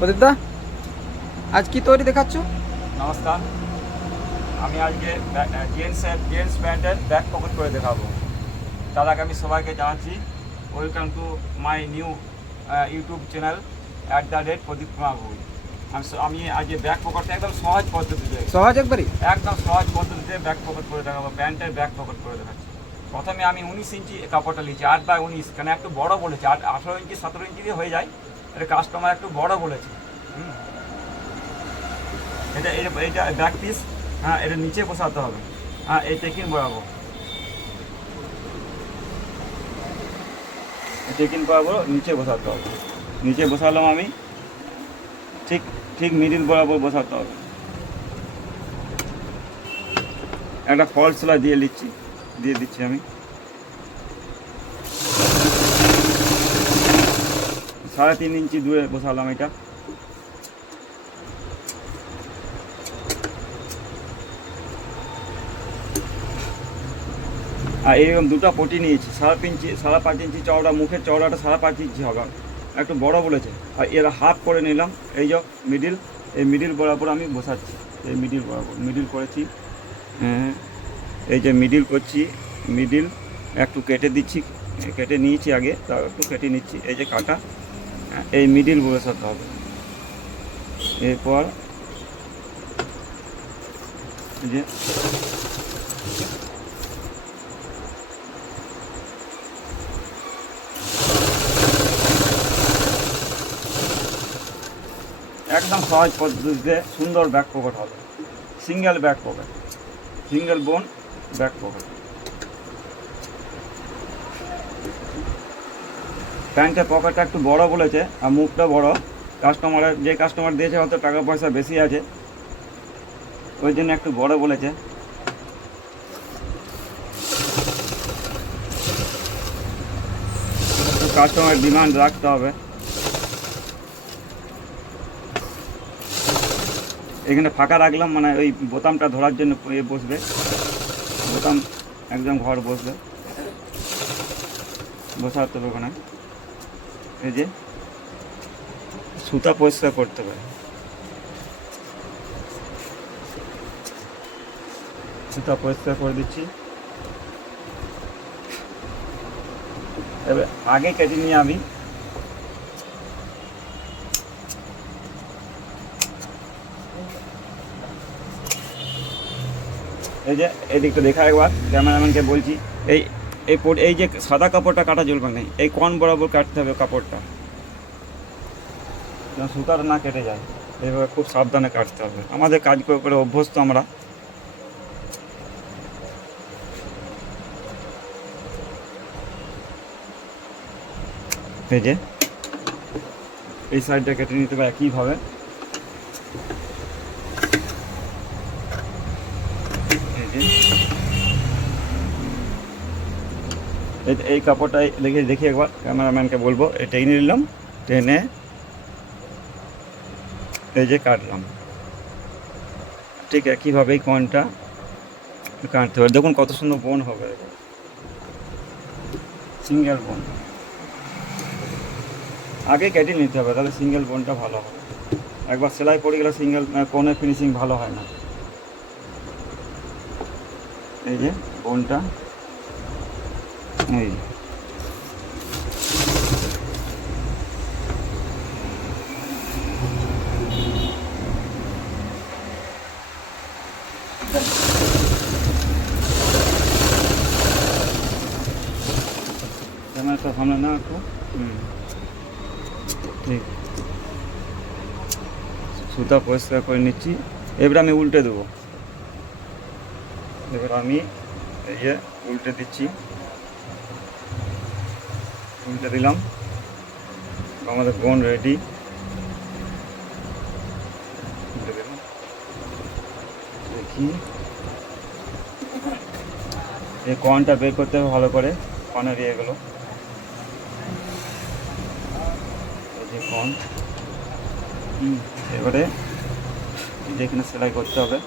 প্রদীপদা আজ কি তৈরি দেখাচ্ছ? নমস্কার। আমি আজকে জেন্টসের জেন্টস প্যান্টের ব্যাক পকেট করে দেখাবো। তার আগে আমি সবাইকে জানাচ্ছি welcome to my new YouTube channel at the rate Pradeep Kumar ভুল আমি আমি আজ ব্যাক পকেটটা একদম সহজ পদ্ধতিতে সহজ একবারই? একদম সহজ পদ্ধতিতে ব্যাক পকেট করে দেখাবো প্যান্টের ব্যাক পকেট করে দেখাচ্ছি। প্রথমে আমি উনিশ ইঞ্চি কাপড়টা নিয়েছি আট বাই উনিশ কেন একটু বড় বলেছি আট আঠারো ইঞ্চি সতেরো ইঞ্চি দিয়ে হয়ে যায়। এটা কাস্টমার একটু বড় বলেছে। এটা এটা ব্যাক পিস হ্যাঁ এটা নিচে বসাতে হবে। হ্যাঁ এই টেকিন বরাবর। টেকিন বরাবর নিচে বসাতে হবে। নিচে বসালাম আমি। ঠিক ঠিক মিডিল বরাবর বসাতে হবে। একটা ফল সেলাই দিয়ে দিচ্ছি দিয়ে দিচ্ছি আমি। সাড়ে তিন ইঞ্চি দূরে বসালাম এটা। আর এরকম দুটো পটি নিয়েছি সাড়ে ইঞ্চি সাড়ে পাঁচ ইঞ্চি চওড়া মুখের চওড়াটা সাড়ে পাঁচ ইঞ্চি হবে। একটু বড় বলেছে। আর এর হাফ করে নিলাম এই যে মিডিল এই মিডিল বরাবর আমি বসাচ্ছি। এই মিডিল বরাবর মিডিল করেছি। হ্যাঁ, এই যে মিডিল করছি মিডিল একটু কেটে দিচ্ছি কেটে নিয়েছি আগে তাও একটু কেটে নিচ্ছি। এই যে কাটা এই মিডিল বসাতে হবে। এরপর যে একদম সহজ পদ্ধতিতে সুন্দর ব্যাক পকেট হবে। Single back pocket single bone back pocket প্যান্টের পকেটটা একটু বড় বলেছে আর মুখটা বড়। কাস্টমারের যে কাস্টমার দিয়েছে হয়তো টাকা পয়সা বেশি আছে। ওই জন্য একটু বড় বলেছে। কাস্টমার ডিমান্ড রাখতে হবে। এখানে ফাঁকা রাখলাম মানে ওই বোতামটা ধরার জন্য বসবে। বোতাম একদম ঘর বসবে। বসাতে হবে ওখানে। এই যে, সুতা পরিষ্কার করতে হবে সুতা পরিষ্কার করে দিচ্ছি। এবার আগে কেটে নিয়ে আমি। এই যে, এদিকটা দিকটা দেখা একবার, ক্যামেরাম্যানকে বলছি। এই এই এই যে সাদা কাপড়টা কাটা চলবে না। এই কন বরাবর কাটতে হবে কাপড়টা? যেন সুতাটা না কেটে যায়। এইভাবে খুব সাবধানে কাটতে হবে। আমাদের কাজ করে করে অভ্যস্ত আমরা। এই যে এই সাইডটা কেটে নিতে হবে একইভাবে এই যে এই- এই কাপড়টা দেখে, দেখি একবার। ক্যামেরাম্যানকে বলব, এই টেনে নিলাম, টেনে এই যে কাটলাম। ঠিক একইভাবে এই কনটা কাটতে হবে। দেখুন কত সুন্দর বোন হবে। সিঙ্গেল বোন আগে কেটে নিতে হবে, তাহলে সিঙ্গেল বোনটা ভালো হবে। একবার সেলাই পড়ে গেলে সিঙ্গেল কোনের ফিনিশিং ভালো হয় না। এই যে বোনটা এই। না একটু ঠিক। সুতা পরিষ্কার করে নিচ্ছি। এবার আমি উল্টে দেবো। এবার আমি এই উল্টে দিচ্ছি। উল্টে দিলাম আমাদের বোন রেডি। দেখি। এই কনটা বের করতে হবে ভালো করে কনের ইয়েগুলো এই যে কন হুম, এবারে এই যে এখানে সেলাই করতে হবে।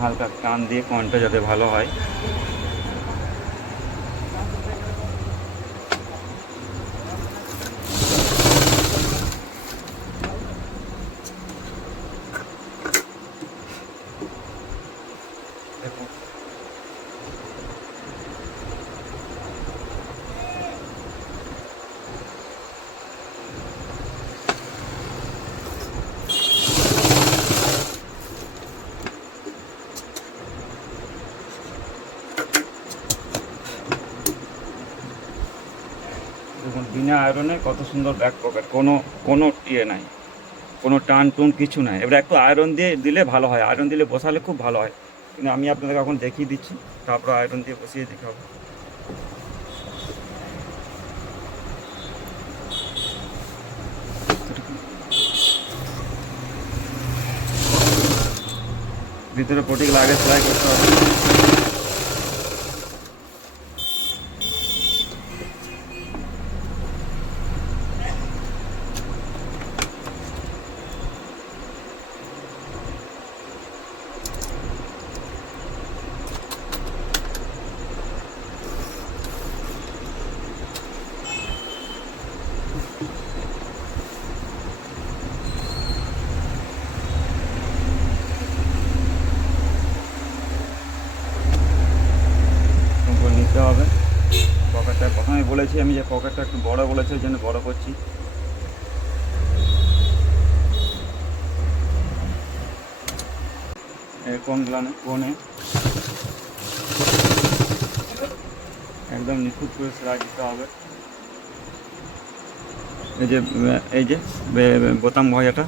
হালকা টান দিয়ে কনটা যাতে ভালো হয়। আয়রনে কত সুন্দর ব্যাক পকেট কোনো কোনো ইয়ে নাই। কোনো টান টুন কিছু নাই। এবার একটু আয়রন দিয়ে দিলে ভালো হয়। আয়রন দিলে বসালে খুব ভালো হয়। কিন্তু আমি আপনাদের এখন দেখিয়ে দিচ্ছি। তারপর আয়রন দিয়ে বসিয়ে দিতে হবে। ভিতরে পটিগুলো আগে সেলাই করতে হবে এরকম করে নিতে হবে পকেটটা প্রথমে বলেছি, আমি যে পকেটটা একটু বড় বলেছি, ওই জন্য বড় করছি। কোনে একদম নিখুঁত করে সেলাই দিতে হবে। এই যে এই যে বোতাম ভজাটা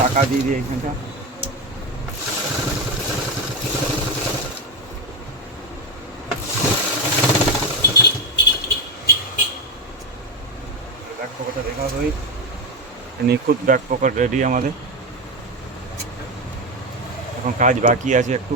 টাকা দিয়ে দিয়ে এইখানটা ব্যাক নিখুঁত ব্যাক পকেট রেডি আমাদের। এখন কাজ বাকি আছে একটু।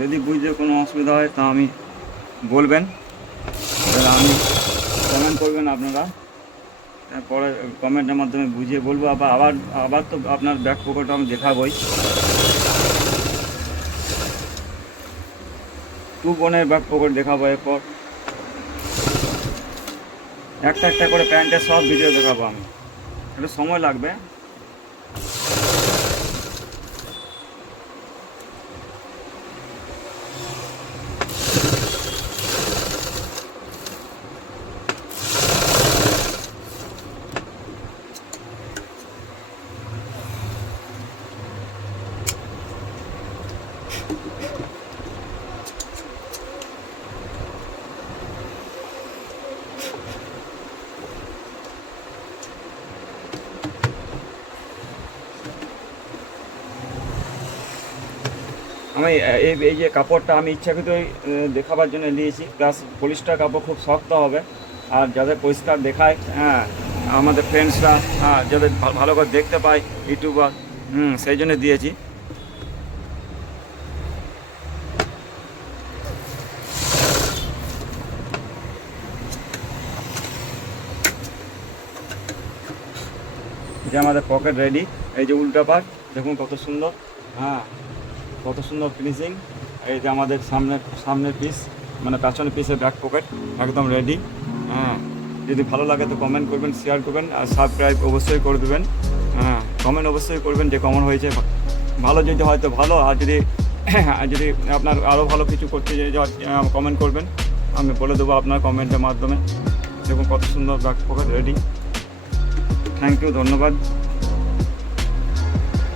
যদি বুঝতে কোনো অসুবিধা হয়, তা আমি বলবেন। আমি কমেন্ট করবেন আপনারা। পরে কমেন্টের মাধ্যমে বুঝিয়ে বলব। আবার আবার আবার তো আপনার ব্যাক পকেট আমি দেখাবই। টু বোনের ব্যাক পকেট দেখাবো এরপর। একটা একটা করে প্যান্টের সব ভিডিও দেখাবো আমি। একটু সময় লাগবে। আমি এই এই যে কাপড়টা আমি ইচ্ছাকৃতই দেখাবার জন্য নিয়েছি। প্লাস পলিস্টার কাপড় খুব শক্ত হবে। আর যাতে পরিষ্কার দেখায় হ্যাঁ আমাদের ফ্রেন্ডসরা হ্যাঁ ভা- ভালো করে দেখতে পায়, ইউটিউবার, হুম, সেই জন্য দিয়েছি। যে আমাদের পকেট রেডি এই যে উল্টা পাট দেখুন কত সুন্দর হ্যাঁ। কত সুন্দর ফিনিশিং। এই যে আমাদের সামনের সামনের পিস মানে পেছনের পিসের ব্যাক পকেট একদম রেডি হ্যাঁ যদি ভালো লাগে তো কমেন্ট করবেন শেয়ার করবেন, আর সাবস্ক্রাইব অবশ্যই করে দেবেন। হ্যাঁ কমেন্ট অবশ্যই করবেন যে কমন হয়েছে। ভালো যদি হয় তো ভালো, আর যদি যদি আপনার আরও ভালো কিছু করতে কমেন্ট করবেন। আমি বলে দেবো আপনার কমেন্টের মাধ্যমে। দেখুন কত সুন্দর back pocket ready thank you ধন্যবাদ।